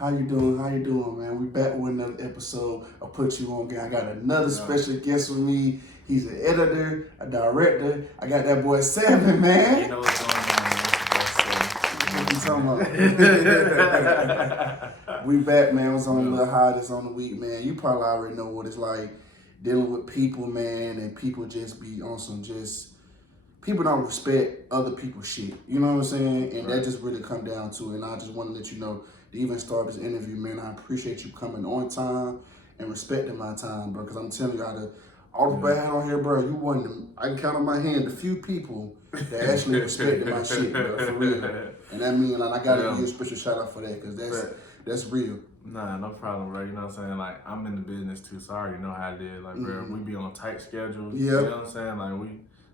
How you doing? How you doing, man? We back with another episode of Put You On Game. I got another special guest with me. He's an editor, a director. I got that boy Seven, man. You know what's going on, What you talking about? We back, man. It was on a little hottest on the week, man. You probably already know what it's like dealing with people, man, and people just be on some people don't respect other people's shit. You know what I'm saying? And that just really come down to it. And I just want to let you know, to even start this interview, man, I appreciate you coming on time and respecting my time, bro. Because I'm telling you, all the people I had on here, bro, you wasn't, I can count on my hand a few people that actually respected my shit, bro, for real. And that means, like, I got to give you a special shout out for that, because that's real. Nah, no problem, bro. You know what I'm saying? Like, I'm in the business too, so I already know how it is. Like, bro, we be on tight schedules. You know what I'm saying? Like,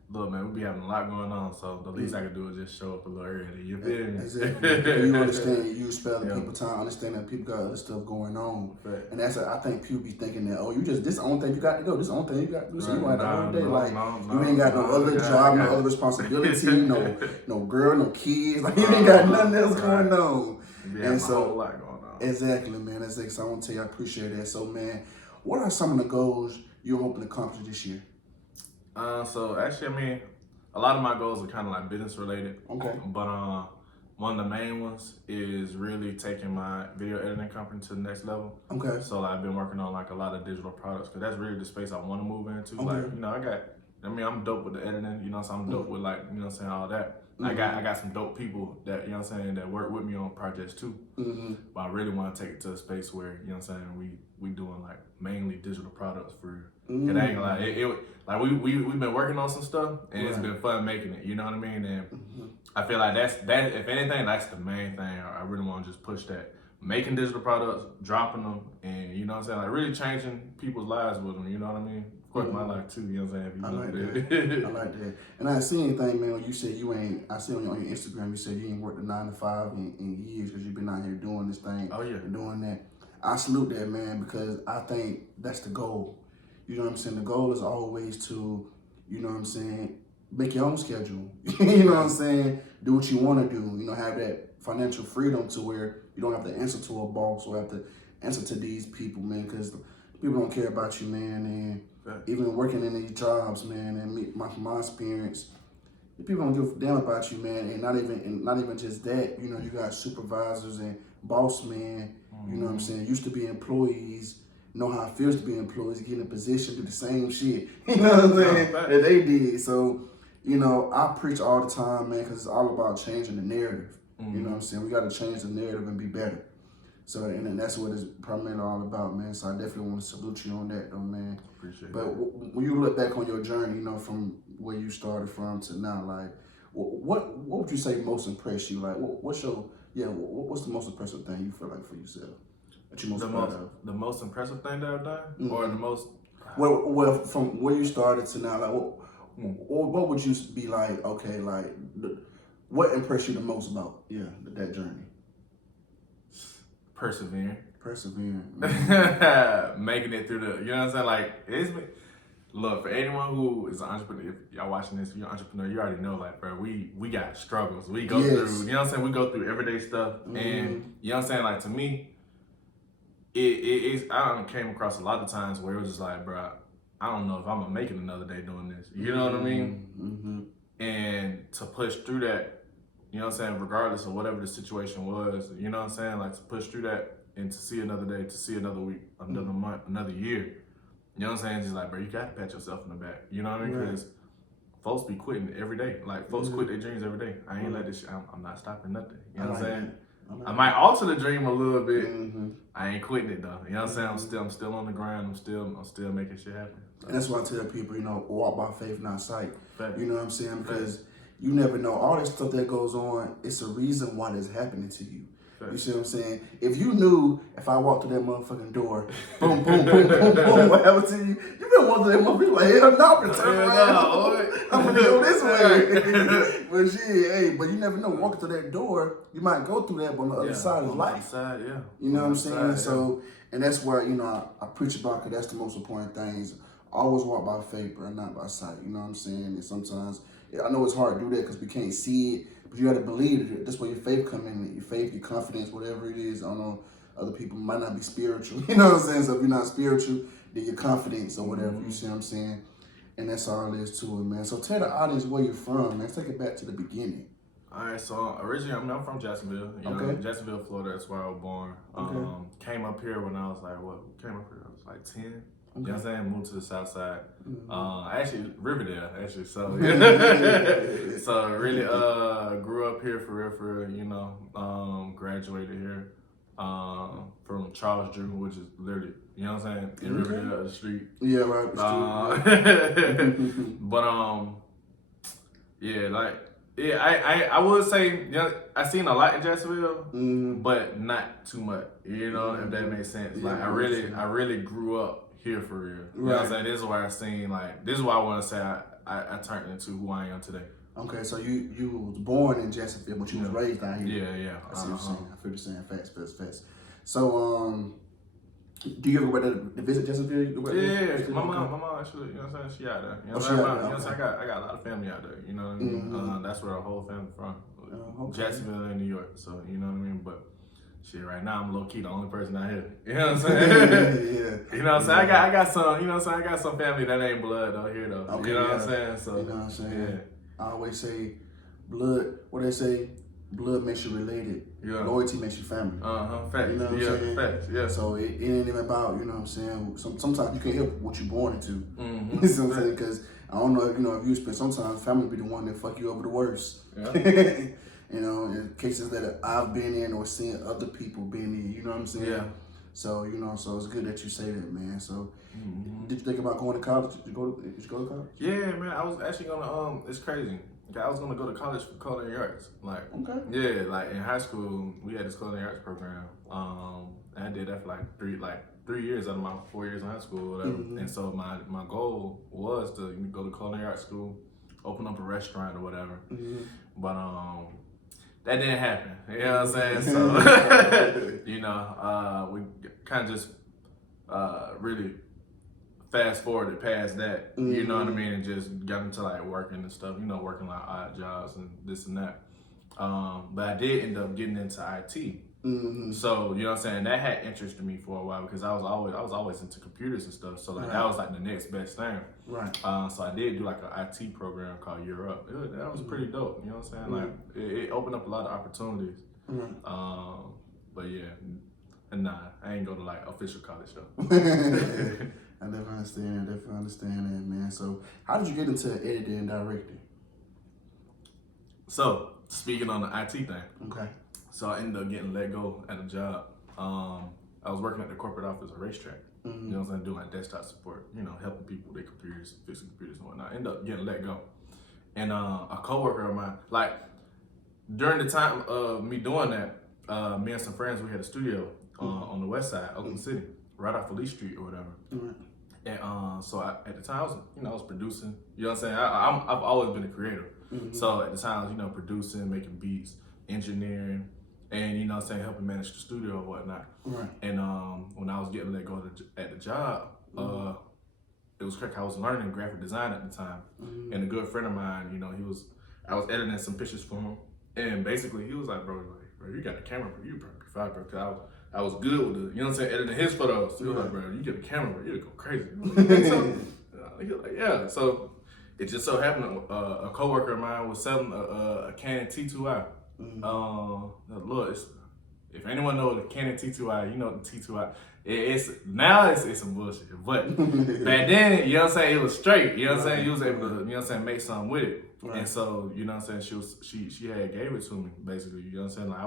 look, man, we be having a lot going on, so the least I can do is just show up a little early. You feel me? Exactly. You understand, you spell the people time, understand that people got other stuff going on. Right. And I think people be thinking that, oh, this is the only thing you got to go, this is the only thing you got to do. So you want the whole day, you ain't got no other job, no other responsibility, no girl, no kids, like you ain't got nothing else going on. And so, a whole lot going on. Exactly, man. That's exactly. So I want to tell you, I appreciate that. So, man, what are some of the goals you're hoping to accomplish this year? So actually, I mean, a lot of my goals are kind of like business related. Okay. But one of the main ones is really taking my video editing company to the next level. Okay. So I've been working on like a lot of digital products, because that's really the space I want to move into. Okay. Like, I'm dope with the editing, so I'm dope with, like, all that. I got some dope people that, that work with me on projects too. But I really want to take it to a space where, we doing like mainly digital products for. It ain't gonna lie, we've been working on some stuff, and it's been fun making it. You know what I mean? And I feel like that. If anything, that's the main thing. I really want to just push that. Making digital products, dropping them, and like really changing people's lives with them. You know what I mean? Of course, my life too. You know what I'm saying? I like that. And I didn't see anything, man. When you said you ain't, I see on your Instagram, you said you ain't worked a 9 to 5 in years, because you've been out here doing this thing. Oh yeah. Doing that. I salute that, man, because I think that's the goal. You know what I'm saying? The goal is always to, make your own schedule. You know what I'm saying? Do what you want to do. Have that financial freedom to where you don't have to answer to a boss or have to answer to these people, man, because people don't care about you, man. And even working in these jobs, man, and my experience, people don't give a damn about you, man. And not even just that. You got supervisors and boss men. You know what I'm saying? Used to be employees. Know how it feels to be employees, get in a position, do the same shit, you know what I'm saying, that they did. So, I preach all the time, man, because it's all about changing the narrative. You know what I'm saying? We got to change the narrative and be better. So, and that's what it's primarily all about, man. So I definitely want to salute you on that, though, man. Appreciate but that. When you look back on your journey, from where you started from to now, like, what would you say most impressed you? Like, what's the most impressive thing you feel like for yourself? The most impressive thing that I've done, or the most. Well, from where you started to now, like, what would you be like? Okay, like, what impressed you the most about that journey? Persevering. Mm-hmm. Making it through the. You know what I'm saying? Like, look, for anyone who is an entrepreneur, if y'all watching this, if you're an entrepreneur, you already know, like, bro, we got struggles. We go through. You know what I'm saying? We go through everyday stuff, and you know what I'm saying? Like, to me. I came across a lot of times where it was just like, bro, I don't know if I'm gonna make it another day doing this. You know what I mean? And to push through that, you know what I'm saying, regardless of whatever the situation was, you know what I'm saying, like to push through that and to see another day, to see another week, another month, another year. You know what I'm saying? Just like, bro, you gotta pat yourself in the back. You know what I mean? Because folks be quitting every day. Like, folks quit their dreams every day. I ain't let this shit. I'm not stopping nothing. You know what I'm saying? I might alter the dream a little bit. I ain't quitting it though. You know what I'm saying? I'm still on the grind. I'm still making shit happen. So. And that's why I tell people, walk by faith, not sight. You know what I'm saying? Because you never know. All this stuff that goes on, it's a reason why it's happening to you. You see what I'm saying? If you knew, if I walked through that motherfucking door, boom, boom, boom, boom, boom, what happened to you? You been walking through that motherfucker like, hell no, I'm gonna turn around. I'm gonna go this way. But shit, hey, but you never know. Walking through that door, you might go through that, but on the other side is life. You know what I'm saying? So, and that's where, I preach about, because that's the most important thing. Is always walk by faith, bro, not by sight. You know what I'm saying? And sometimes, I know it's hard to do that because we can't see it. But you got to believe it. That's where your faith come in. Your faith, your confidence, whatever it is. I don't know Other people might not be spiritual. You know what I'm saying? So if you're not spiritual, then your confidence or whatever. You see what I'm saying? And that's all there is to it, man. So tell the audience where you're from, man. Let's take it back to the beginning. All right, so originally I'm from Jacksonville. You know, Jacksonville, Florida. That's where I was born. Came up here when I was like, Came up here, I was like 10. You know what I'm saying? Moved to the south side. Actually, Riverdale, actually. So, so really grew up here for real, you know. Graduated here from Charles Drew, which is literally, you know what I'm saying, in Riverdale, the street. Yeah, right. But, yeah, like, yeah, I would say, you know, I seen a lot in Jacksonville, but not too much. You know, if that makes sense. Like I really grew up here for real. You know what I'm saying? This is where I seen this is why I want to say I turned into who I am today. Okay, so you was born in Jacksonville, but you was raised out here. Yeah. I see what you're saying. I feel you're saying. Facts. So do you ever go to visit Jacksonville? Yeah, my mom actually, you know what I'm saying, she out there. You know what I'm saying? You know what I'm saying? I got a lot of family out there, you know what I mean? That's where the whole family from. Jacksonville and New York, so you know what I mean? But shit, right now I'm low key the only person out here. You know what I'm saying? You know what I'm saying? I got some, you know what I'm saying? I got some family that ain't blood though here though. Okay, you know what I'm saying? So you know what I'm saying? I always say blood, what they say, blood makes you related. Loyalty makes you family. Facts. You know what I'm saying? Facts. Yeah. So it ain't even about, you know what I'm saying? Sometimes you can't help what you're born into. You know what I'm saying? Because I don't know, if you spend sometimes family be the one that fuck you over the worst. Yeah. You know, in cases that I've been in or seen other people been in, you know what I'm saying? Yeah. So, you know, so it's good that you say that, man. So, did you think about going to college? Did you go to college? Yeah, man. I was actually gonna. It's crazy. I was gonna go to college for culinary arts. Like, yeah, like in high school we had this culinary arts program. And I did that for like 3 years out of my 4 years in high school, or whatever. And so my goal was to go to culinary arts school, open up a restaurant or whatever. But that didn't happen. You know what I'm saying? So, you know, we kind of just really fast forwarded past that, you know what I mean, and just got into like working and stuff, you know, working like odd jobs and this and that. But I did end up getting into IT. So, you know what I'm saying, that had interested me for a while because I was always into computers and stuff. So like that was like the next best thing. Right. So I did do like an IT program called Year Up. That was pretty dope. You know what I'm saying? Like it opened up a lot of opportunities. But yeah, nah, I ain't go to like official college though. I definitely understand that, man. So how did you get into editing and directing? So speaking on the IT thing. Okay. So I ended up getting let go at a job. I was working at the corporate office at a racetrack. You know what I'm saying? Doing like desktop support, you know, helping people with their computers, fixing computers and whatnot. I ended up getting let go. And a coworker of mine, like during the time of me doing that, me and some friends, we had a studio on the west side, Oakland City, right off of Lee Street or whatever. And so at the time, I was producing. You know what I'm saying? I've always been a creator. So at the time, I was, you know, producing, making beats, engineering, and, you know what I'm saying, helping manage the studio or whatnot. And when I was getting let go at the job, it was correct. I was learning graphic design at the time. And a good friend of mine, you know, I was editing some pictures for him. And basically, he was like, bro, you got a camera, bro. You probably be fine, bro. Because I was good with the, you know what I'm saying, editing his photos. He was like, bro, you get a camera, bro, you'll go crazy. You think so? He was like, yeah. So it just so happened a coworker of mine was selling a Canon T2i. Look, if anyone knows the Canon T2i, you know the T2i. It's some bullshit. But back then, you know what I'm saying, it was straight. You know what I'm saying? You was able to, you know what I'm saying, make something with it. And so, you know what I'm saying, she had gave it to me, basically. You know what I'm saying? Like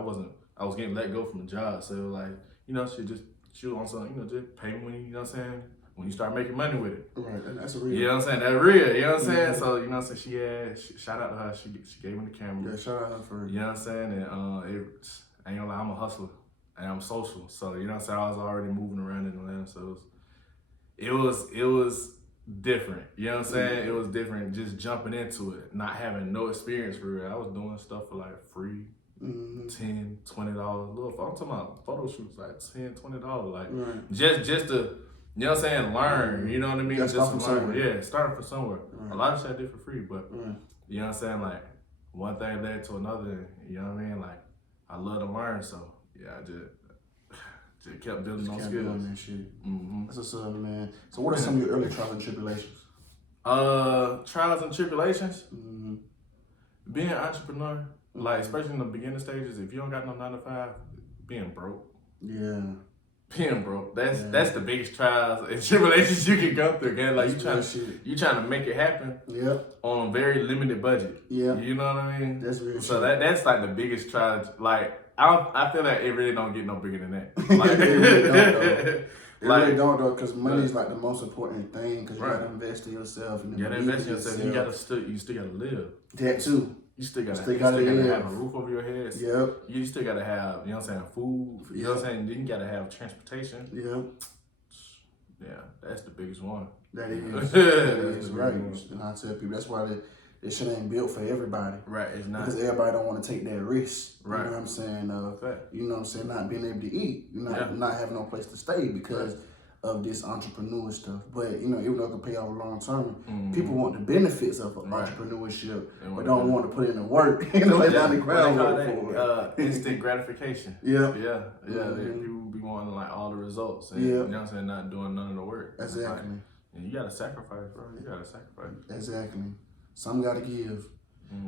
I was getting let go from the job. So it was like, you know, she was on something, you know, just pay me when you know what I'm saying, when you start making money with it. Right, that's real. You know what I'm saying? That's real, you know what I'm saying? So, you know what I'm saying, shout out to her, she gave me the camera. Yeah, shout out to her for it. You know what I'm saying? And I ain't gonna lie, I'm a hustler and I'm social. So, you know what I'm saying, I was already moving around in Atlanta, so it was different. You know what I'm saying? It was different just jumping into it, not having no experience for real. I was doing stuff for like free. $10, $20. I'm talking about photo shoots like $10, $20. Like just to, you know what I'm saying, learn. You know what I mean? Just to learn. Somewhere. Yeah, starting from somewhere. A lot of shit I did for free, but you know what I'm saying? Like one thing led to another. You know what I mean? Like I love to learn, so yeah, Just kept building Just on kept skills. doing that shit. Mm-hmm. That's what's up, man. So what are some of your early trials and tribulations? Trials and tribulations. Mm-hmm. Being an entrepreneur, like especially in the beginning stages, if you don't got no 9 to 5, being broke. Yeah. Being broke. That's the biggest trials and tribulations you can go through, man. Like you trying to make it happen. Yep. On a very limited budget. Yeah. You know what I mean? That's real. So that's like the biggest trial. Like I feel like it really don't get no bigger than that. Like, it really don't though. It like, really don't though, because money is like the most important thing. Because you right. gotta invest in yourself and you gotta invest in yourself. You still gotta live. That too. You still gotta live. have a roof over your head. Yep. You still gotta have, you know what I'm saying, food. You know what I'm saying? Then you gotta have transportation. Yep. Yeah, that's the biggest one. That is. That is right. And I tell people that's why this shit ain't built for everybody. Right, it's not. Because everybody don't want to take that risk. Right. You know what I'm saying? You know what I'm saying? Not being able to eat. Not having no place to stay because of this entrepreneur stuff. But, you know, even though it can pay off long term, people want the benefits of entrepreneurship, but don't want to put in the work. You know, lay down the groundwork for it. Instant gratification. Yeah. People be wanting like all the results. And, you know what I'm saying? Not doing none of the work. Exactly. Like, and you gotta sacrifice, bro. You gotta sacrifice. Exactly. Some gotta give.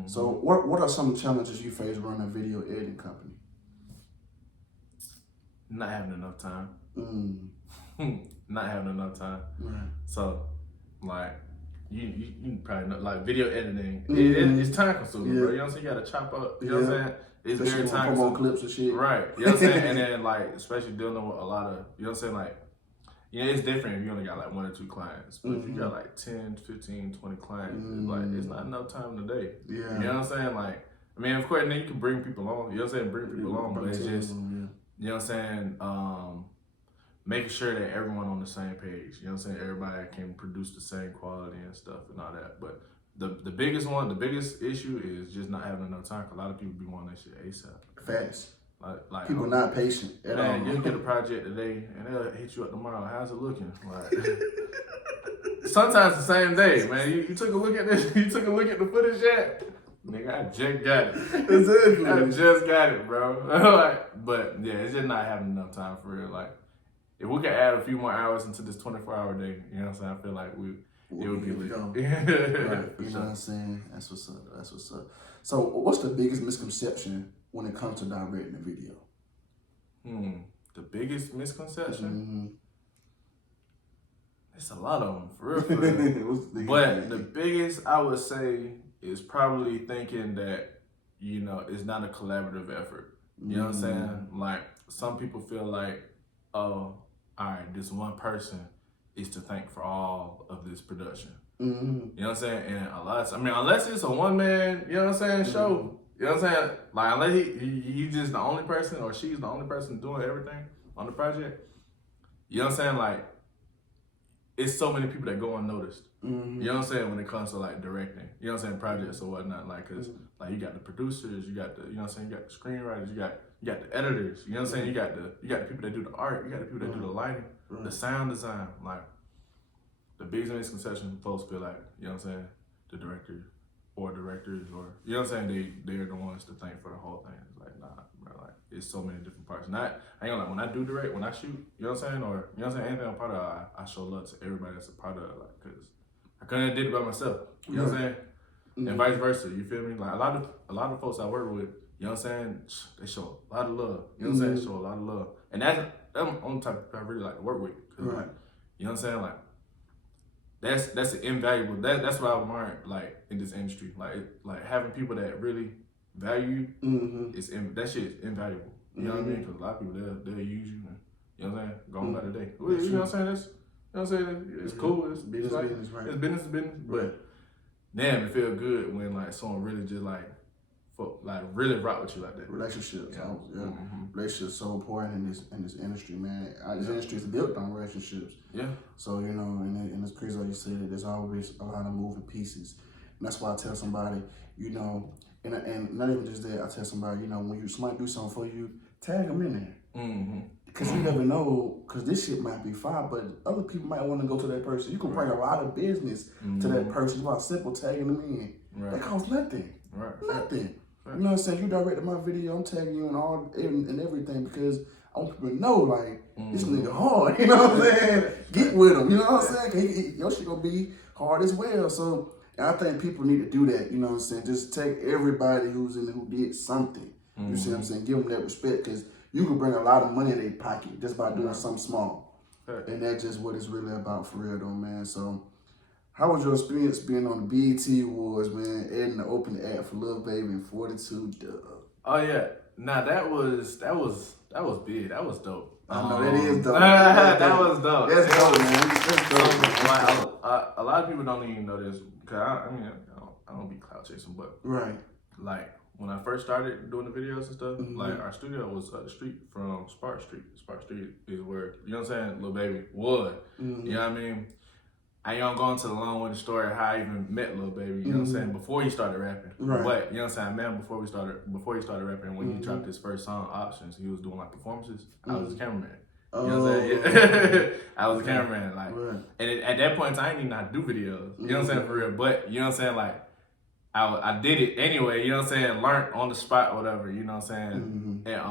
So what are some challenges you face running a video editing company? Not having enough time. Not having enough time. Right. So, like, you probably know, like, video editing, it's time consuming, bro. You know what I'm saying? You gotta chop up, you know what I'm saying? It's especially very time consuming. Clips and shit. Right. You know what I'm saying? And then, like, especially dealing with a lot of, you know what I'm saying? Like, you know, it's different if you only got like 1 or 2 clients. But if you got like 10, 15, 20 clients, it's like, it's not enough time in the day. Yeah. You know what I'm saying? Like, I mean, of course, then you can bring people on, you know what I'm saying? Bring people on, but it's just, you know what I'm saying? Making sure that everyone on the same page, you know what I'm saying? Everybody can produce the same quality and stuff and all that. But the biggest issue is just not having enough time. 'Cause a lot of people be wanting that shit ASAP. Facts. Like people not patient at all. Man, you'll get a project today and they'll hit you up tomorrow. How's it looking? Like, sometimes the same day, man. You took a look at this. You took a look at the footage yet? Nigga, I just got it. Exactly. I just got it, bro. Like, but yeah, it's just not having enough time for real. Like, if we could add a few more hours into this 24-hour day, you know what I'm saying? I feel like it would be lit. Right. You know what I'm saying? That's what's up. That's what's up. So, what's the biggest misconception when it comes to directing a video? The biggest misconception? It's a lot of them, for real. But the biggest, I would say, is probably thinking that, you know, it's not a collaborative effort. You know what I'm saying? Like, some people feel like, oh, all right, this one person is to thank for all of this production. You know what I'm saying? And a lot, unless it's a one-man, you know what I'm saying, show, you know what I'm saying? Like, unless he's just the only person or she's the only person doing everything on the project, you know what I'm saying? Like, it's so many people that go unnoticed. You know what I'm saying? When it comes to like directing, you know what I'm saying, projects or whatnot. Like, cause like you got the producers, you got the, you know what I'm saying, you got the screenwriters, you got the editors. You know what I'm saying? You got the people that do the art, you got the people that do the lighting, the sound design. Like, the biggest misconception folks feel like, you know what I'm saying, the director or directors or, you know what I'm saying, they're the ones to thank for the whole thing. It's like, nah, bro, like, it's so many different parts. And I ain't gonna lie, when I do direct, when I shoot, you know what I'm saying, or, you know what I'm saying, anything I'm part of, I show love to everybody that's a part of it, like, cause I couldn't have did it by myself, you know what I'm saying? And vice versa, you feel me? Like, a lot of folks I work with, you know what I'm saying, they show a lot of love, you know what I'm saying, they show a lot of love. And that's the only type of people I really like to work with, cause, you know what I'm saying, like, that's invaluable. That's what I've learned, like, in this industry. Like having people that really value you, that shit is invaluable. You know what I mean? Because a lot of people, they'll use you, and, you know what I'm saying, go on by the day. Well, you know what I'm saying? That's, you know what I'm saying? It's cool. It's business, like, business, right? It's business, but damn, it feels good when like someone really just like really rock with you like that. Relationships, relationships so important in this industry, man. This industry is built on relationships. Yeah. So you know, and it's crazy how you say that. There's always a lot of moving pieces, and that's why I tell somebody, you know, and not even just that. I tell somebody, you know, when somebody do something for you, tag them in there. Because you never know, because this shit might be fine, but other people might want to go to that person. You can bring a lot of business to that person by simple tagging them in. That costs nothing. Nothing. You know what I'm saying? You directed my video, I'm tagging you in everything because I want people to know, like, This nigga hard, you know what I'm saying? Get with him, you know what I'm saying? Your shit gonna be hard as well. So I think people need to do that, you know what I'm saying? Just take everybody who's in there who did something. You see what I'm saying? Give them that respect, because you can bring a lot of money in their pocket just by doing something small. And that's just what it's really about for real though, man. So how was your experience being on the BET Awards, man, adding the opening act for Lil Baby and 42 Dugg? Oh yeah. Nah, that was big. That was dope. I know that is dope. That was dope. That's dope, man. That's dope. Like, a lot of people don't even know this, because I don't be clout chasing, but Right. like when I first started doing the videos and stuff, like our studio was up the street from Spark Street. Spark Street is where, you know what I'm saying, Lil Baby would. You know what I mean? I ain't gonna go into the long-winded story of how I even met Lil Baby, you know what I'm saying, before he started rapping. Right. But, you know what I'm saying, I met him before he started rapping. When he dropped his first song, Options, he was doing like performances. I was a cameraman. You know what I'm saying? I was a cameraman, like, and at that point in time, I didn't even know how to do videos. You know what I'm saying, for real. But, you know what I'm saying, like, I did it anyway, you know what I'm saying, learned on the spot or whatever, you know what I'm saying? And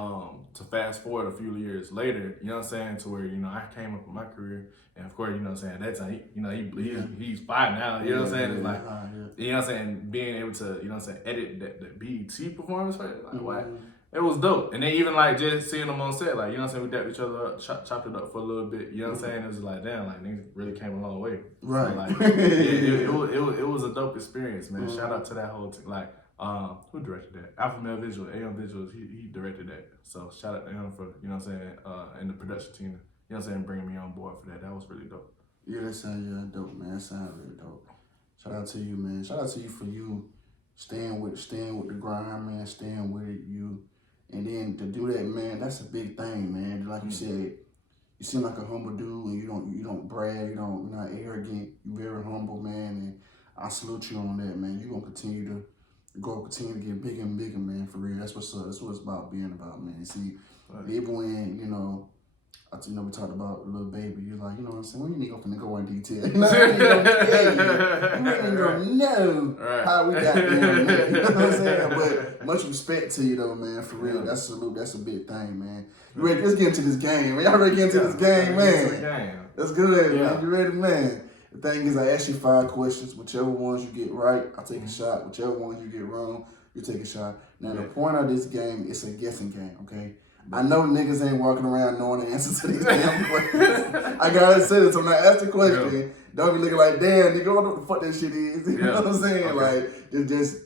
to fast forward a few years later, you know what I'm saying, to where, you know, I came up with my career, and of course, you know what I'm saying, at that time, he's fine now, you know what I'm saying? It's like, you know what I'm saying, being able to, you know what I'm saying, edit that BET performance, like, what? It was dope. And then even like just seeing them on set, like, you know what I'm saying, we dapped each other up, chopped it up for a little bit, you know what I'm saying? It was like, damn, like, niggas really came a long way. Right. So, like, it was a dope experience, man. Shout out to that whole team. Like, who directed that? Alpha Male Visual, AM Visuals, he directed that. So shout out to him for, you know what I'm saying, and the production team, you know what I'm saying, bringing me on board for that. That was really dope. Yeah, that sounds dope, man. That sounds really dope. Shout out to you, man. Shout out to you for you staying with the grind, man, staying with it, you. And then to do that, man, that's a big thing, man. Like you said, you seem like a humble dude, and you don't brag, you're not arrogant, you're very humble, man. And I salute you on that, man. You're gonna continue to get bigger and bigger, man. For real, that's what's up. That's what it's about being about, man. See, even when we talked about Lil Baby. You're like, you know what I'm saying? When you nigga finna go in detail, you know what I'm saying? You ain't gonna know how we got there, man. You know what I'm saying? But much respect to you, though, man. For real, that's a big thing, man. You ready? Let's get into this game, man. Y'all ready to get into this game, man? That's good, man. You ready, man? The thing is, I ask you 5 questions. Whichever ones you get right, I take a shot. Whichever ones you get wrong, you take a shot. Now, the point of this game is a guessing game, okay? I know niggas ain't walking around knowing the answers to these damn questions. I gotta say this. When I ask the question, don't be looking like, damn, nigga, I don't know what the fuck that shit is. You know what I'm saying? Okay. Like, just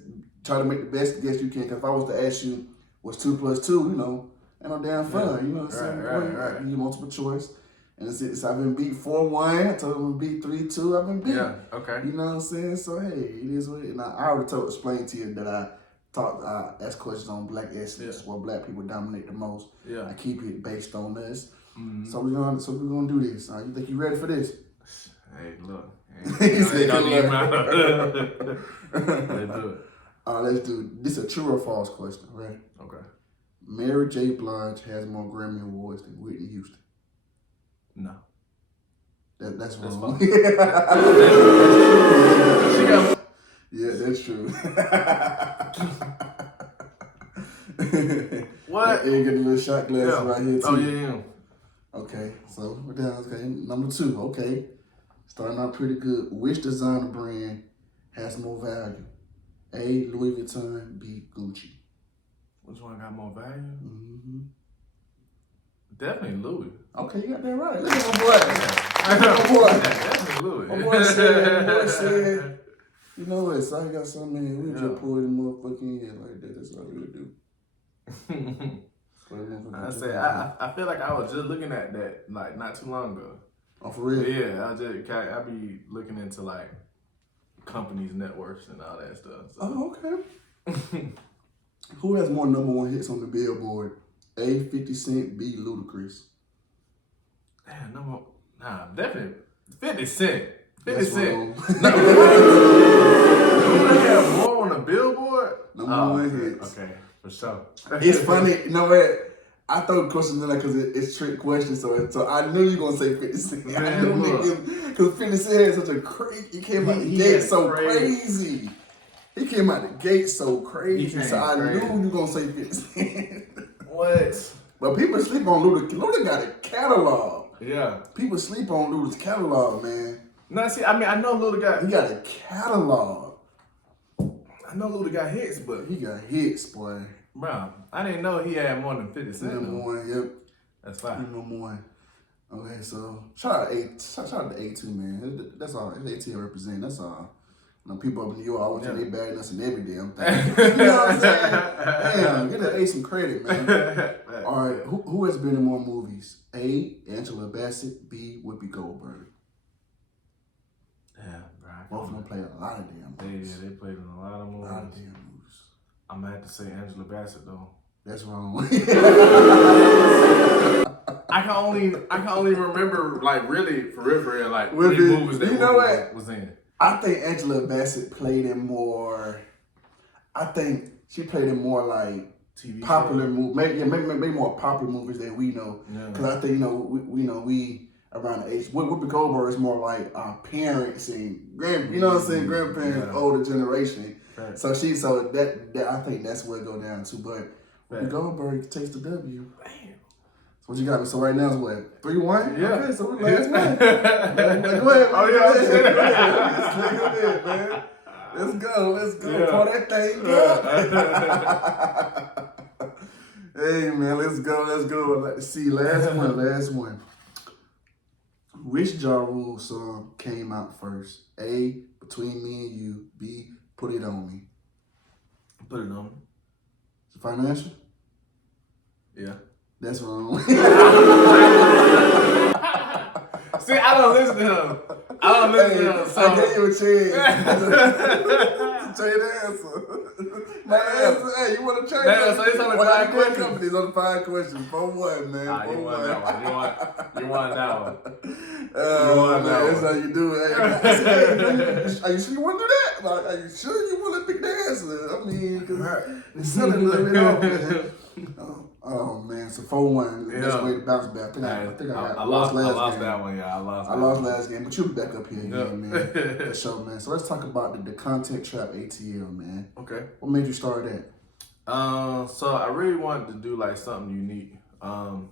try to make the best guess you can. Because if I was to ask you, what's 2 plus 2, you know, ain't no damn fun. You know what I'm saying? Right. You multiple choice. And it's I've been beat 4-1. I told him beat 3-2. I've been beat. Yeah, okay. You know what I'm saying? So, hey, it is what it is. And I already explained to you that I ask questions on black essence, where black people dominate the most. Yeah. I keep it based on this. So we're gonna do this. You think you ready for this? Hey, look. He said, don't need my Let's do it. Let's do it. This is a true or false question, right? Okay. Mary J. Blige has more Grammy Awards than Whitney Houston. No. That's false. wrong. Yeah, that's true. What? You get a little shot glass right here too. Oh yeah. Okay, so we're down. Okay, number 2. Okay, starting out pretty good. Which designer brand has more value? A. Louis Vuitton. B. Gucci. Which one got more value? Definitely Louis. Okay, you got that right. Look at my boy. Definitely Louis. My boy said. You know what? So I got something in here. We just pour the motherfucking head like that. That's all we do. I feel like I was just looking at that like not too long ago. Oh, for real? Yeah, I be looking into like companies' net worths and all that stuff. So. Oh, okay. Who has more #1 hits on the Billboard? A. 50 Cent. B. Ludacris. Damn, definitely 50 Cent. 50 That's Cent. No. Who have more on the Billboard? #1 hits. Okay, for sure. It's funny, you know what? I throw questions in there because it's trick questions, so I knew you were gonna say 50 Cent. I knew because 50 Cent had such a crazy. He came out the gate so crazy. He came out the gate so crazy, so I knew you were gonna say 50 Cent. What? But people sleep on Luda. Luda got a catalog. Yeah. People sleep on Luda's catalog, man. No, see, I mean, I know Luda got. He got a catalog. I know Luda got hits, but He got hits, boy. bro, I didn't know he had more than 50 Cent. Number one, yep. That's fine. Number one. Okay, so shout out to A2, man. That's all. A2 represent. That's all. You know, people up in New York, I want to they bagging us in every damn thing. You know what I'm saying? Damn, get that A some credit, man. All right, who has been in more movies? A, Angela Bassett. B, Whoopi Goldberg. Yeah, bro. Both of them played a lot of damn movies. They played in a lot of movies. A lot of damn movies. I'm gonna have to say Angela Bassett though. That's wrong. I can only remember like really for real like With three it, movies that you know what? was in. I think Angela Bassett played in more. I think she played in more like TV popular movies. Maybe more popular movies that we know. Because I think we around the age. Whoopi Goldberg is more like our parents and grandparents, older generation. Right. So that I think that's where it go down to. But Whoopi Goldberg takes the W. Damn. So what you got? So right now is what 3-1? Yeah. Okay, so we last one. Go ahead. Oh yeah. Go ahead, man. Let's go. Yeah. Pour that thing up. Hey man, let's go. Let's see. Last one. Which Ja Rule song came out first? A, Between Me and You. B, Put It On Me. Put it on me. Is it final answer? Yeah. That's wrong. See, I don't listen to him. I don't listen to him. So. I gave you a chance to trade the answer. My answer, hey, you want to trade So it's only 5 questions. These on the 5 questions. 4-1, man. You won that one. You won that one. Man, that's how you do it. Hey, are you sure you want to do that? Like, are you sure you want to pick the answer? I mean, because it's something a little bit off, man. Oh man, so 4-1. That's the way to bounce back. I lost last game. That one, yeah. I lost last game, but you'll be back up here again, man. For sure, man. So let's talk about the content trap ATL, man. Okay. What made you start that? So I really wanted to do like something unique. I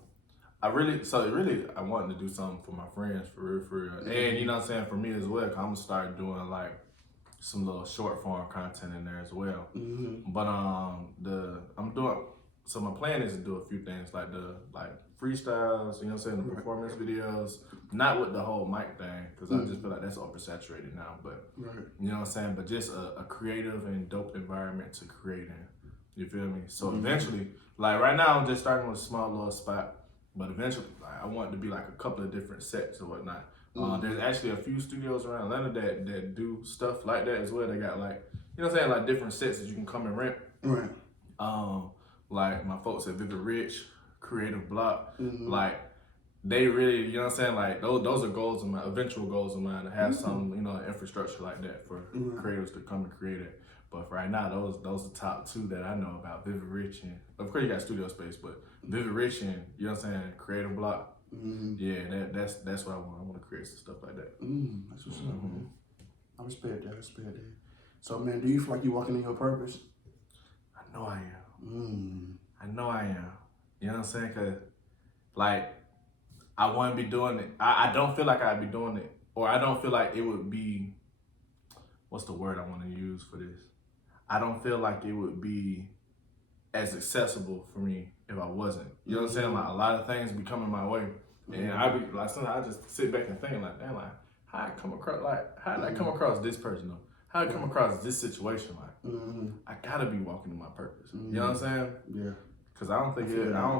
wanted to do something for my friends, for real. Mm-hmm. And you know what I'm saying, for me as well, 'cause I'm gonna start doing like some little short form content in there as well. Mm-hmm. But so my plan is to do a few things like freestyles, you know what I'm saying, the performance videos, not with the whole mic thing, because I just feel like that's oversaturated now, but you know what I'm saying, but just a creative and dope environment to create in, you feel me? So eventually, like right now I'm just starting with a small little spot, but eventually like, I want it to be like a couple of different sets or whatnot. There's actually a few studios around Atlanta that do stuff like that as well. They got like, you know what I'm saying, like different sets that you can come and rent. Right. Like my folks at Vivid Rich, Creative Block, like they really, you know what I'm saying, like those are goals of mine, eventual goals of mine, to have some, you know, infrastructure like that for creators to come and create it. But for right now, those are the top 2 that I know about, Vivid Rich and, of course you got Studio Space, but Vivid Rich and, you know what I'm saying, Creative Block. Yeah, that's what I want. I want to create some stuff like that. That's what's up, man. I respect that. So man, do you feel like you're walking in your purpose? I know I am. I know I am. You know what I'm saying? Cause like I want to be doing it. I don't feel like I'd be doing it, or I don't feel like it would be. What's the word I want to use for this? I don't feel like it would be as accessible for me if I wasn't. You know what I'm saying? Like a lot of things be coming my way, and I be like, sometimes I just sit back and think like, damn, like how did I come across this person though? How did I come across this situation? Like, I gotta be walking in my purpose. You know what I'm saying? Yeah. Cause I don't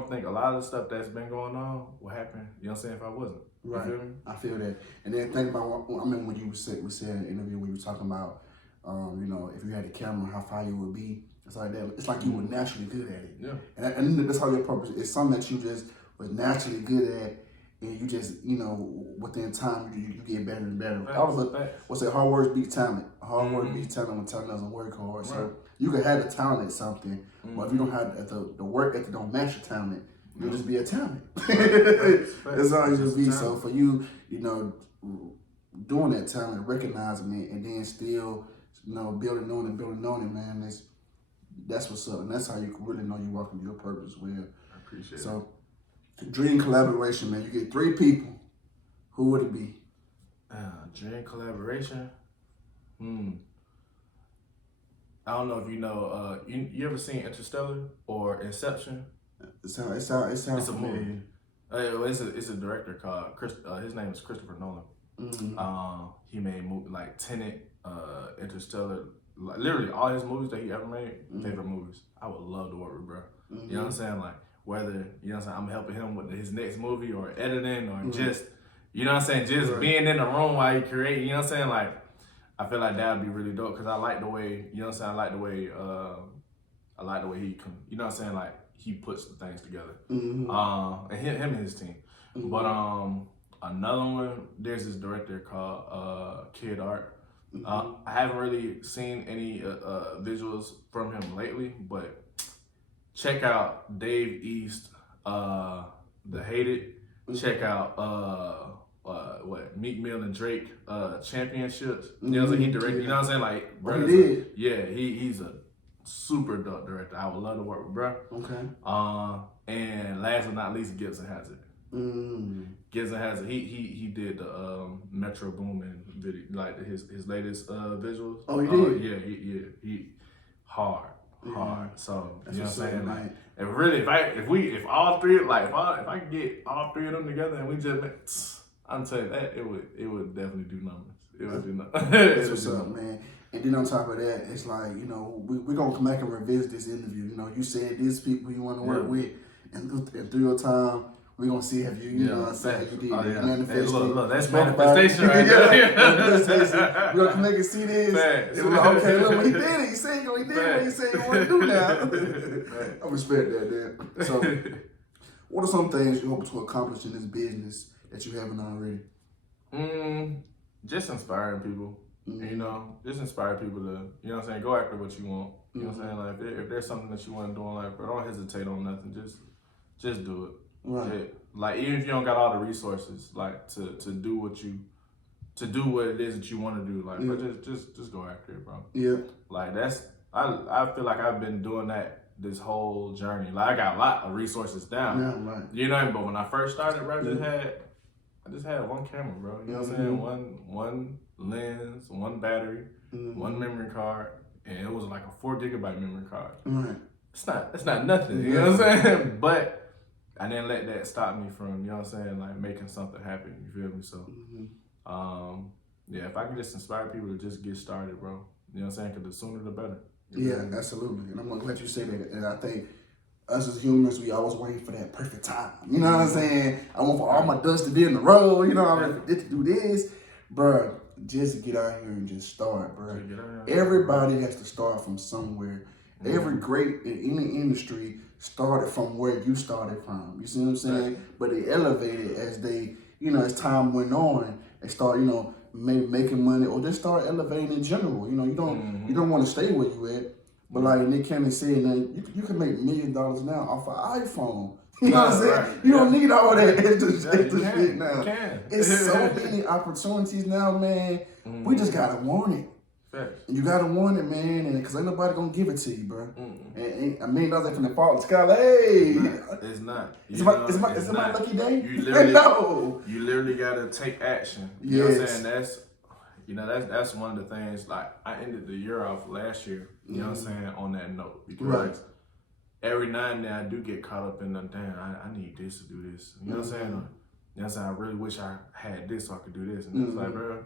think a lot of the stuff that's been going on would happen. You know what I'm saying? If I wasn't. Right. You feel me? I feel that. And then think about when you said in the interview when you were talking about, you know, if you had the camera, how far you would be. It's like that. It's like you were naturally good at it. Yeah. And that's how your purpose. It's something that you just was naturally good at. And you just, you know, within time, you get better and better. All of it, what's that? Hard work beats talent. Hard work beats talent when talent doesn't work hard. So you can have the talent at something, but if you don't have the work ethic, don't match your talent, you'll just be a talent. That's all you just be. So for you, you know, doing that talent, recognizing it, and then still, you know, building on it, man, that's what's up. And that's how you can really know you're walking your purpose well. I appreciate it. So, Dream collaboration, man. You get 3 people. Who would it be? Dream collaboration? I don't know if you know, you ever seen Interstellar or Inception? It sounds It's a familiar. movie. It's a director called his name is Christopher Nolan. He made movies like Tenet, Interstellar, like, literally all his movies that he ever made, favorite movies. I would love to work with, bro. You know what I'm saying? Like whether you know what I'm saying, I'm helping him with his next movie or editing or just you know what I'm saying, just being in the room while he create. You know what I'm saying? Like I feel like that would be really dope because I like the way you know what I'm saying. I like the way he you know what I'm saying, like he puts the things together. And him and his team. But another one, there's this director called Kid Art. I haven't really seen any visuals from him lately, but check out Dave East, The Hated. Check out Meek Mill and Drake Championships. You know what I'm saying? He directed. You know what I'm saying? Like, bro, he did. Yeah, he's a super dope director. I would love to work with bro. Okay. And last but not least, Gibson has it. Gibson has it. He did the Metro Boomin video, like his latest visuals. Oh, he did. Yeah, he hard. So that's you know what I'm saying? Man. Like, if all three, like if I could get all 3 of them together and we just, I'm telling you that it would definitely do numbers. It would do numbers. That's what's up, man. And then on top of that, it's like, you know, we're going to come back and revisit this interview. You know, you said these people you want to work with, and through your time, we're going to see if you know what I'm saying, you did manifest. Hey, look, that's manifestation right there. Manifestation. We're going to come back and see this. And we're like, okay, look, when he did it. He said what he said he wanted to do now. I respect that, Dan. So, what are some things you hope to accomplish in this business that you haven't already? Just inspiring people. You know, just inspire people to, you know what I'm saying, go after what you want. You know what I'm saying? Like if there's something that you want to do in life, bro, don't hesitate on nothing. Just do it. Right. Like even if you don't got all the resources, like to do what it is that you want to do, like but just go after it, bro. Yeah. Like I feel like I've been doing that this whole journey. Like I got a lot of resources down. Yeah, right. You know, but when I first started, bro, I just had one camera, bro. You know what I'm saying? One lens, one battery, one memory card, and it was like a 4 gigabyte memory card. Right. It's not nothing, you know what I'm saying? But I didn't let that stop me from, you know what I'm saying, like making something happen. You feel me? So, yeah, if I can just inspire people to just get started, bro. You know what I'm saying? Because the sooner the better. Yeah, absolutely. And I'm glad you say that. And I think us as humans, we always waiting for that perfect time. You know what I'm saying? I want for all my ducks to be in a row. You know, I'm ready to do this. Bro, just get out here and just start, bro. Everybody has to start from somewhere. Every great in any industry started from where you started from. You see what I'm saying? But they elevated as they, you know, as time went on, they start, you know, maybe making money or just start elevating in general. You know, you don't want to stay where you at. But like Nick Cannon said, you can make $1 million now off an iPhone. You know what I'm saying? Right. You don't need all that extra shit now. You can. It's so many opportunities now, man. We just gotta want it. And you gotta want it, man, and because ain't nobody gonna give it to you, bro. And $1 million ain't finna fall in the sky. Like, hey, it's not. It's my lucky day. You literally gotta take action. You know what I'm saying? That's one of the things. Like I ended the year off last year. You know what I'm saying? On that note, because every now and then I do get caught up in the damn. I need this to do this. You know what I'm saying? You know what I'm saying? I really wish I had this so I could do this. And it's like, bro,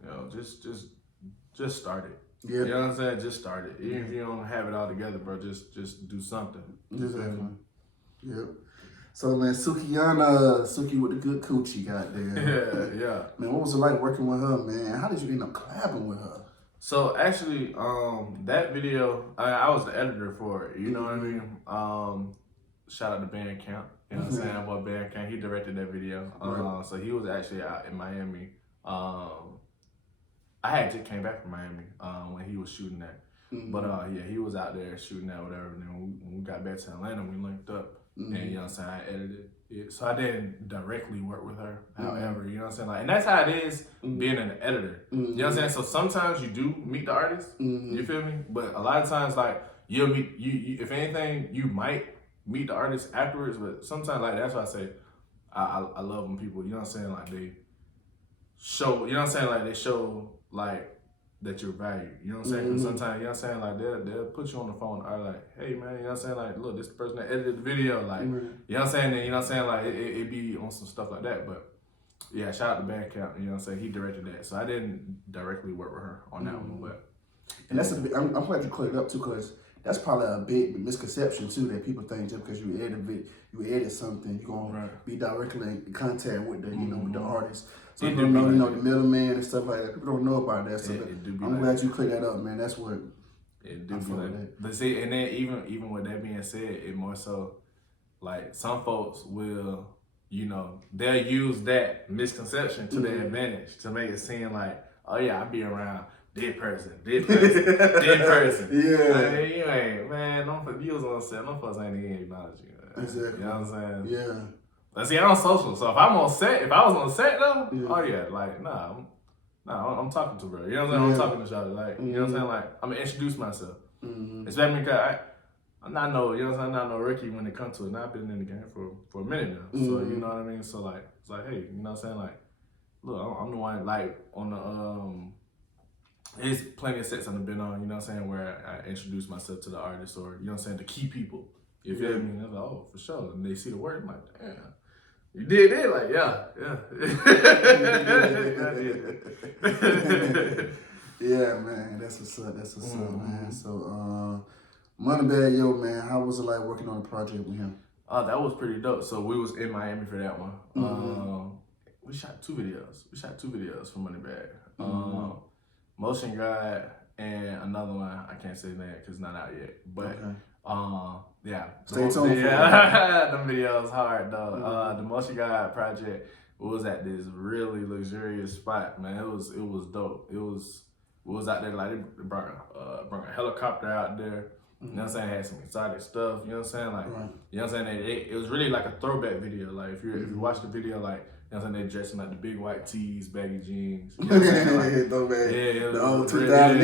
you know, just start it. Yeah. You know what I'm saying? Just start it. Even if you don't have it all together, bro, just do something. Exactly. Yep. So man, Suki with the good coochie got there. Yeah. Man, what was it like working with her, man? How did you end up collabing with her? So actually, that video, I was the editor for it. You know what I mean? Shout out to Bandcamp. You know what I'm saying? About Bandcamp, he directed that video. So he was actually out in Miami. I had just came back from Miami when he was shooting that. But yeah, he was out there shooting that, whatever. And then when we got back to Atlanta, we linked up. And you know what I'm saying, I edited it. So I didn't directly work with her. However, you know what I'm saying? Like, and that's how it is being an editor. You know what I'm saying? So sometimes you do meet the artist. You feel me? But a lot of times, like, you'll meet, you if anything, you might meet the artist afterwards, but sometimes like that's why I say I love when people, you know what I'm saying, like they show, you know what I'm saying, like they show like that you're valued, you know what I'm saying? Because sometimes, you know what I'm saying, like they'll put you on the phone or like, hey man, you know what I'm saying, like look, this is the person that edited the video, like you know what I'm saying, and you know what I'm saying, like it be on some stuff like that, but yeah, shout out to Bandcamp, you know what I'm saying, he directed that, so I didn't directly work with her on that one, but and that's I'm glad you cleared it up too, because that's probably a big misconception too, that people think just because you edit something, you're gonna be directly in contact with the you know with the artist. So people don't know, you know, the middleman and stuff like that. People don't know about that. So I'm glad you cleared that up, man. That's what it do be like that. But see, and then even with that being said, it more so like some folks will, you know, they'll use that misconception to their advantage to make it seem like, oh yeah, I be around this person. Yeah. I mean, you ain't, man, you was on set, them folks ain't even acknowledge you. Exactly. You know what I'm saying? Yeah. But see, I'm social, so if I'm on set, if I was on set though, oh yeah, like, I'm talking to her. You know what I'm saying? I'm talking to Charlotte. Like, you know what I'm saying? Like, I'm gonna introduce myself. Especially because I'm not no, you know what I'm saying? I'm not no rookie when it comes to it. Now I've been in the game for a minute now. So, you know what I mean? So, like, it's like, hey, you know what I'm saying? Like, look, I'm the one, like, on the, there's plenty of sets I've been on, you know what I'm saying, where I introduce myself to the artist or, you know what I'm saying, the key people. You feel me? And I'm like, oh, for sure. And they see the work, I'm like, damn. You did it? Like, yeah. Yeah, man. That's what's up. Man. So, Moneybagg, yo, man, how was it like working on the project with him? That was pretty dope. So we was in Miami for that one. We shot two videos for Moneybagg. Motion Guide and another one, I can't say that because it's not out yet. But yeah. Stay tuned. Yeah, them videos hard though. The Motion Guide project was at this really luxurious spot, man. It was dope. We was out there, like they brought a helicopter out there. You know what I'm saying? Had some exotic stuff. You know what I'm saying? Like, you know what I'm saying? It was really like a throwback video. Like if you watch the video, like, you know what I'm saying, they dressing like the big white tees, baggy jeans. You know what I'm saying? Like, the old 2000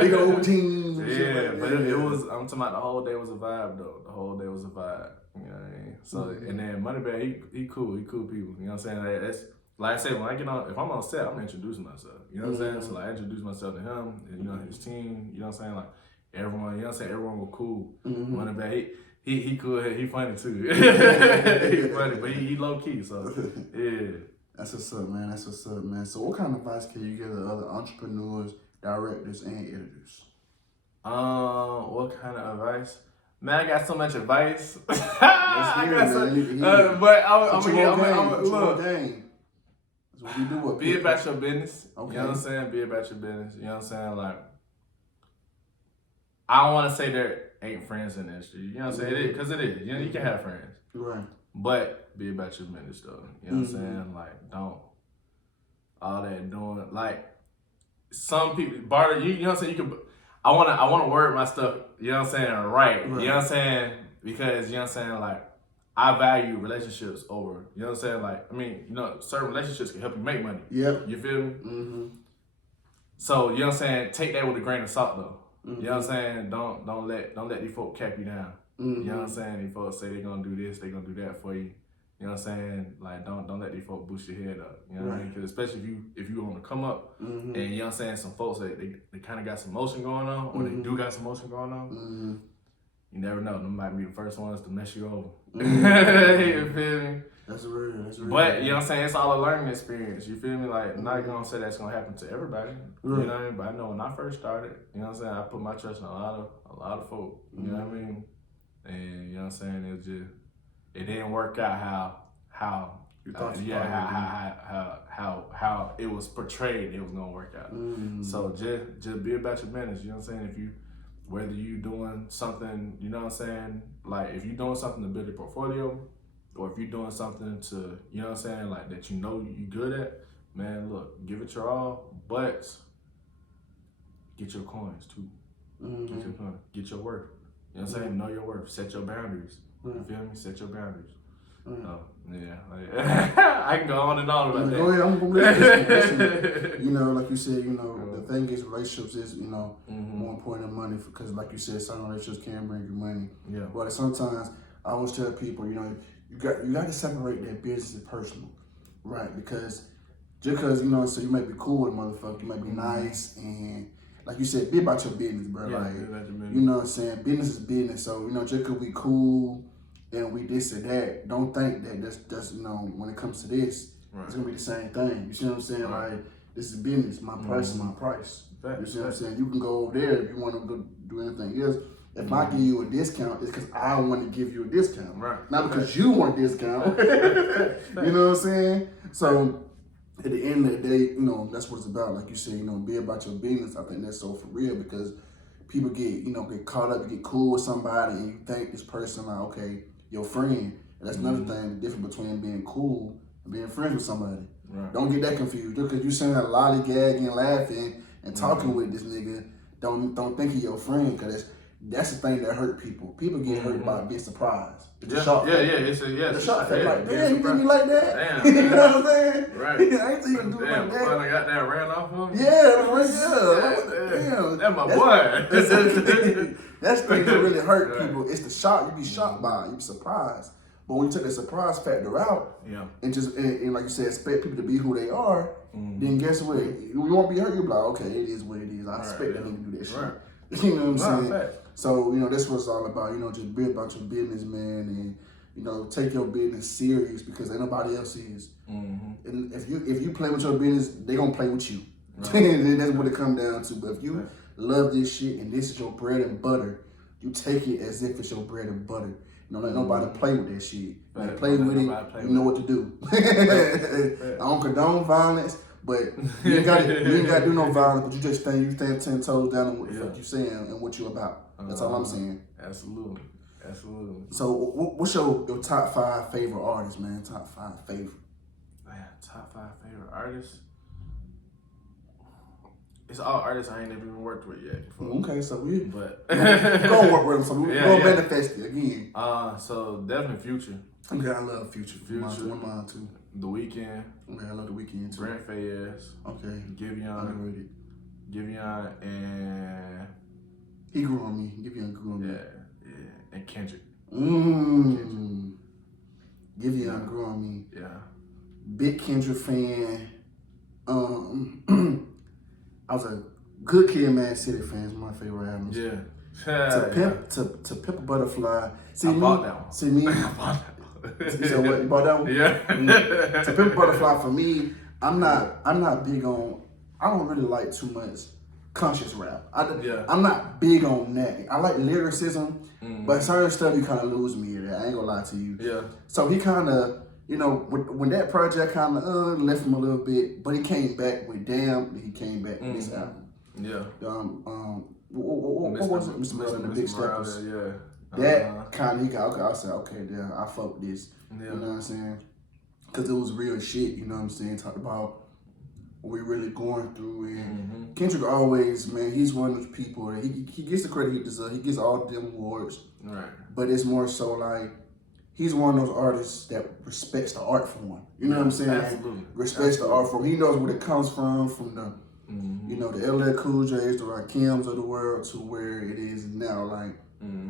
big old jeans. Yeah, but it was, I'm talking about the whole day was a vibe though. The whole day was a vibe. You know what I mean? So, and then Moneybagg, he cool people. You know what I'm saying? That's, like I said, when I get on, if I'm on set, I'm introducing myself. You know what I'm saying? So like I introduce myself to him, and, you know, his team, you know what I'm saying? Like everyone, you know what I'm saying? Everyone was cool. Moneybagg, he cool, he funny too. He funny, but he low key, so yeah. That's what's up, man. So what kind of advice can you give to other entrepreneurs, directors, and editors? What kind of advice? Man, I got so much advice. Let's hear it, man. But I'm gonna look. That's what we do. Be about your business. Okay. You know what I'm saying? Be about your business. You know what I'm saying? Like, I don't want to say there ain't friends in the industry. You know what I'm saying? It is, because it is. You know, you can have friends. Right. But be about your business, though. You know what I'm saying? Like, don't. All that doing. Like, some people, barter, you know what I'm saying? You can. I wanna word my stuff, you know what I'm saying, right. You know what I'm saying? Because, you know what I'm saying, like, I value relationships over, you know what I'm saying? Like, I mean, you know, certain relationships can help you make money. Yep. You feel me? So, you know what I'm saying, take that with a grain of salt, though. You know what I'm saying? Don't let these folks cap you down. You know what I'm saying? These folks say they're gonna do this, they're gonna do that for you. You know what I'm saying? Like, don't let these folks boost your head up. You know what I mean? Because especially if you want to come up, and you know what I'm saying, some folks they kind of got some motion going on, or they do got some motion going on. You never know. Them might be the first ones to mess you over. You feel me? That's real. But you know what I'm saying? It's all a learning experience. You feel me? Like, I'm not gonna say that's gonna happen to everybody. You know what I mean? But I know when I first started, you know what I'm saying, I put my trust in a lot of folk. You know what I mean? And you know what I'm saying? It didn't work out how it was portrayed it was gonna work out. So just be about your business, you know what I'm saying? Whether you doing something, you know what I'm saying, like if you're doing something to build your portfolio, or if you're doing something to, you know what I'm saying, like that you know you good at, man, look, give it your all, but get your coins too. Get your coins, get your worth. You know what I'm saying? Know your worth, set your boundaries. You feel me? Set your boundaries. Yeah, like, I can go on and on about that. Go ahead, I'm gonna listen. You know, like you said, you know, the thing is, relationships is, you know, more important than money, because like you said, some relationships can bring you money. Yeah. But sometimes I always tell people, you know, you got to separate that business and personal, right? Because just because, you know, so you might be cool with a motherfucker, you might be nice, and like you said, be about your business, bro. Yeah, like, be about your business. you know what I'm saying? Business is business. So, you know, just because we cool and we this or that, don't think that that's you know, when it comes to this, it's gonna be the same thing. You see what I'm saying? Right. Like, this is business. My price is my price. You see what I'm saying? You can go over there if you want to go do anything else. If I give you a discount, it's because I want to give you a discount. Right. Not because you want a discount. You know what I'm saying? So at the end of the day, you know, that's what it's about. Like you said, you know, be about your business. I think that's so for real because people get caught up, you get cool with somebody and you think this person like, okay, your friend. And that's another thing, the difference between being cool and being friends with somebody. Right. Don't get that confused. Just because you sitting there lollygagging, laughing, and talking with this nigga, don't think he your friend, because that's the thing that hurt people. People get hurt by being surprised. It's a shock. It's a shock. Yeah, like, damn, you did me like that? Damn. You know what I'm saying? Right. I ain't even do Damn, like that. I got that ran off of me. Damn. That's my boy. That's the thing that really hurt people. It's the shock. You be shocked by it. You be surprised. But when you take the surprise factor out, and just and like you said, expect people to be who they are, then guess what? You won't be hurt. You'll be like, okay, it is what it is. I expect that nigga to do that shit. Right. You know what I'm saying? So, you know, that's what it's all about. You know, just be about your business, man, and you know, take your business serious because ain't nobody else is. And if you play with your business, they gonna play with you. Right. That's what it comes down to. But if you love this shit and this is your bread and butter, you take it as if it's your bread and butter. You don't let nobody play with that shit. When they play with it, you know what to do. I don't condone violence, but you ain't got to do no violence, but you stand 10 toes down on what the fuck you saying and what you about. That's all I'm saying. Absolutely. So what's your top 5 favorite artists, man? Top 5 favorite. Man, top 5 favorite artists? It's all artists I ain't never even worked with yet. Okay, so we gonna work with them. So we gonna manifest it again. So definitely Future. Okay, I love Future. One of mine too. The Weeknd. Okay, I love The Weeknd too. Brent Fayez. Okay. Giveon, and he grew on me. Giveon grew on me. Yeah, and Kendrick. Giveon grew on me. Yeah. Big Kendrick fan. I was a good Kid, Mad City fan. It's my favorite albums. To Pimp a Butterfly. I bought that one. See me? I bought that one. You said what? You bought that one? Yeah. To Pimp a Butterfly for me, I'm not big on. I don't really like too much conscious rap. I'm not big on that. I like lyricism, but certain stuff you kind of lose me at. I ain't gonna lie to you. Yeah. So he kind of, you know, when that project kind of left him a little bit, but he came back with Damn. He came back with this album. Yeah. What was it? Mr. Miller and the Big Steppers. Yeah. That kind of, he got, okay, I said, okay, damn, I fuck with this. Yeah. You know what I'm saying? Because it was real shit, you know what I'm saying? Talk about what we really going through. And Kendrick always, man, he's one of those people that he gets the credit he deserves. He gets all them awards. Right. But it's more so like, he's one of those artists that respects the art form. You know what I'm saying? Absolutely. Respects the art form. He knows where it comes from the, you know, the LL Cool J's, the Rakims of the world to where it is now. Like,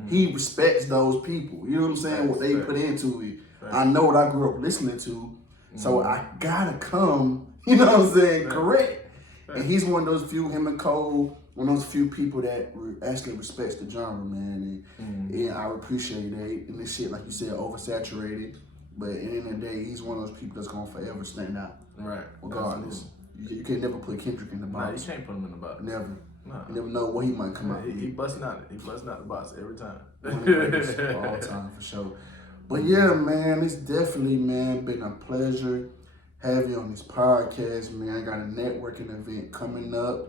he respects those people. You know what I'm saying? What they put into it. I know what I grew up listening to, so I gotta come, you know what I'm saying, correct. And he's one of those few, him and Cole, one of those few people that actually respects the genre, man. And I appreciate that. And this shit, like you said, oversaturated. But at the end of the day, he's one of those people that's gonna forever stand out. Right. Regardless. You can never put Kendrick in the box. Nah, you can't put him in the box. Never. Nah. You never know what he might come out with. He busting out the box every time. All time for sure. But yeah, man, it's definitely, man, been a pleasure having you on this podcast, man. I got a networking event coming up.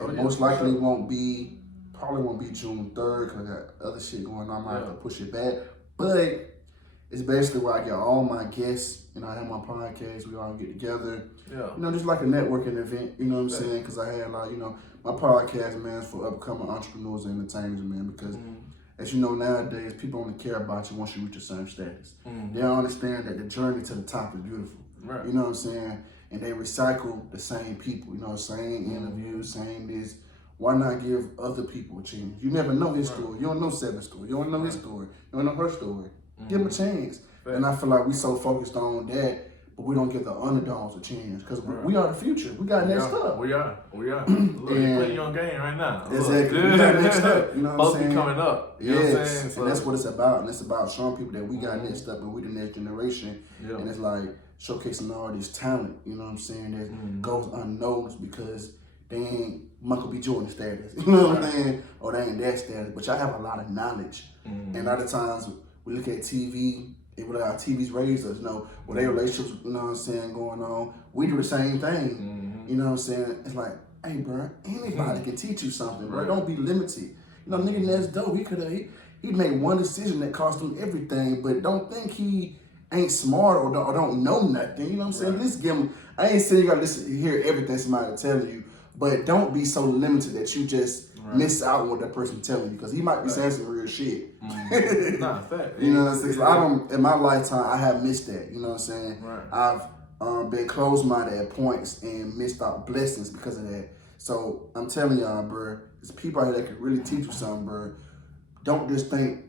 It most likely probably won't be June 3rd because I got other shit going on. I might have to push it back. But it's basically where I get all my guests, and I have my podcast. We all get together. Yeah. You know, just like a networking event, you know what I'm saying? Because I had like, you know, my podcast, man, is for upcoming entrepreneurs and entertainers, man, because as you know, nowadays, people only care about you once you reach a certain status. They don't understand that the journey to the top is beautiful. Right. You know what I'm saying? And they recycle the same people, you know, same interviews, same this. Why not give other people a chance? You never know his story. You don't know Seven's story. You don't know his story. You don't know her story. Give them a chance. And I feel like we so focused on that, but we don't give the underdogs a chance because we are the future. We got next up. We are. Look, you're putting you on game right now. Exactly. We got next up. You know what I'm saying? Coming up. You know what I'm saying? And that's what it's about. And it's about showing people that we got next up and we the next generation. Yeah. And it's like showcasing all this talent, you know what I'm saying, that goes unnoticed because they ain't Michael B. Jordan status. You know what I'm saying? Or they ain't that status. But y'all have a lot of knowledge. And a lot of times we look at TV, and what our TV's raised us, you know, with their relationships, you know what I'm saying, going on. We do the same thing. You know what I'm saying? It's like, hey, bro, anybody can teach you something, bro. Don't be limited. You know, nigga, that's dope. He made one decision that cost him everything, but don't think he ain't smart or don't know nothing. You know what I'm saying? Let's give him. I ain't saying you gotta hear everything somebody telling you, but don't be so limited that you just miss out on what that person telling you because he might be saying some real shit. Nah, fact. You know what I'm saying? So in my lifetime, I have missed that. You know what I'm saying? I've been closed-minded at points and missed out blessings because of that. So I'm telling y'all, bro, there's people out here that can really teach you something, bro. Don't just think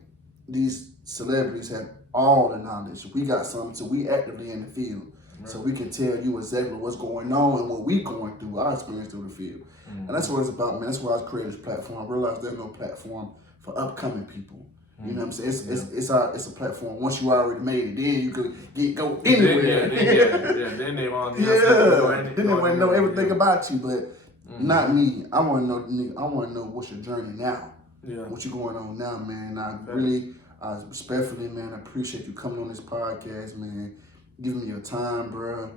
these celebrities have all the knowledge. We got something, so we actively in the field. So we can tell you exactly what's going on and what we going through, our experience through the field. And that's what it's about, man. That's why I created this platform. I realized there's no platform for upcoming people. You know what I'm saying? It's a platform. Once you already made it, then you could go anywhere. Then they want then they want to know everything about you, but not me. I want to know, nigga. I want to know what's your journey now. Yeah. What you going on now, man? I really, respectfully, man, I appreciate you coming on this podcast, man. Giving me your time, bro,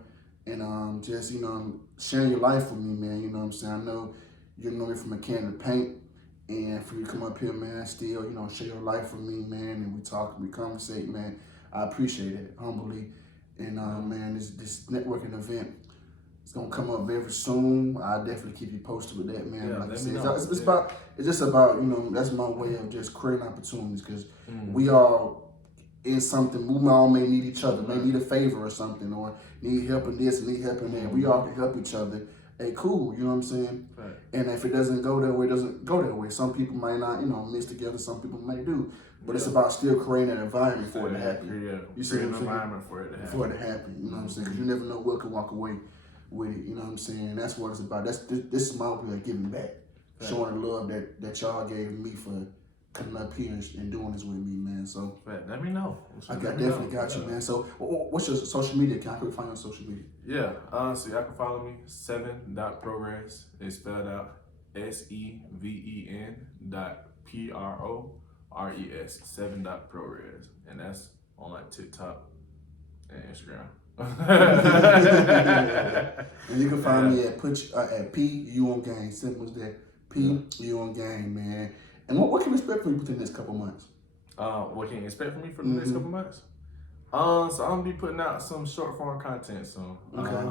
and just, you know, sharing your life with me, man. You know what I'm saying? I know you know me from a can of paint, and for you to come up here, man, still, you know, share your life with me, man, and we talk, we conversate, man. I appreciate it, humbly. And, man, this networking event, it's gonna come up very soon. I'll definitely keep you posted with that, man. Like I said, it's just about, you know, that's my way of just creating opportunities because we all in something, we all may need each other, may need a favor or something, or need help in this, need help in that. We all can help each other. Hey, cool, you know what I'm saying? Right. And if it doesn't go that way, it doesn't go that way. Some people might not, you know, mix together, some people might do. But it's about still creating an environment for it to happen. You see what I'm saying? Environment for it to happen. For it to happen, you know what I'm saying? Because you never know what can walk away with it, you know what I'm saying? That's what it's about. This is my way of giving back. Right. Showing the love that y'all gave me for coming up here and doing this with me, man. So let me know. I definitely got you, man. So what's your social media? Can I find you on social media? Yeah, so y'all can follow me, 7.progress. It's spelled out SEVEN.PRORES, 7.progress. And that's on like TikTok and Instagram. And you can find me at P U on Game. Simple as that. P U on Game, man. And what can we expect from you within the next couple months? What can you expect from me for the next couple months? So I'm gonna be putting out some short form content soon. Okay.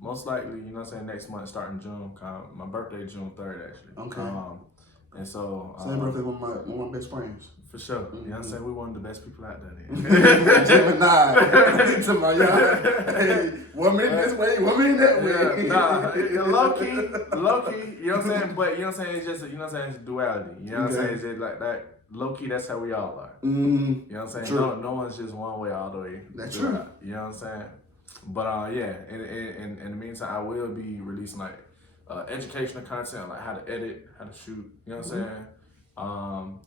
Most likely, you know what I'm saying, next month starting June. My birthday June 3rd actually. Okay. And so same birthday with my best friends. For sure. You know what I'm saying? We one of the best people out there. Gemini. To my hey, 1 minute this way, 1 minute that way. Low key, you know what I'm saying? But you know what I'm saying, it's just, you know what I'm saying, it's duality. You know what I'm saying? It's just like that. Low key, that's how we all are. You know what I'm saying? True. No one's just one way all the way. That's true. You know what I'm saying? But yeah, in the meantime, I will be releasing like educational content, like how to edit, how to shoot. You know what I'm saying?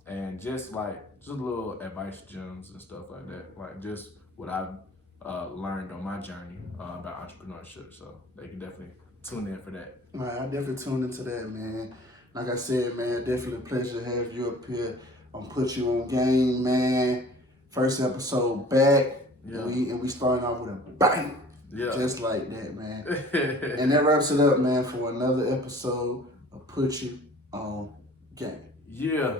And just little advice gems and stuff like that. Like just what I've learned on my journey about entrepreneurship. So they can definitely tune in for that. All right, I definitely tune into that, man. Like I said, man, definitely a pleasure to have you up here. I'm put you on game, man. First episode back, and we starting off with a bang. Yeah. Just like that, man. And that wraps it up, man, for another episode of Put You On Game. Yeah.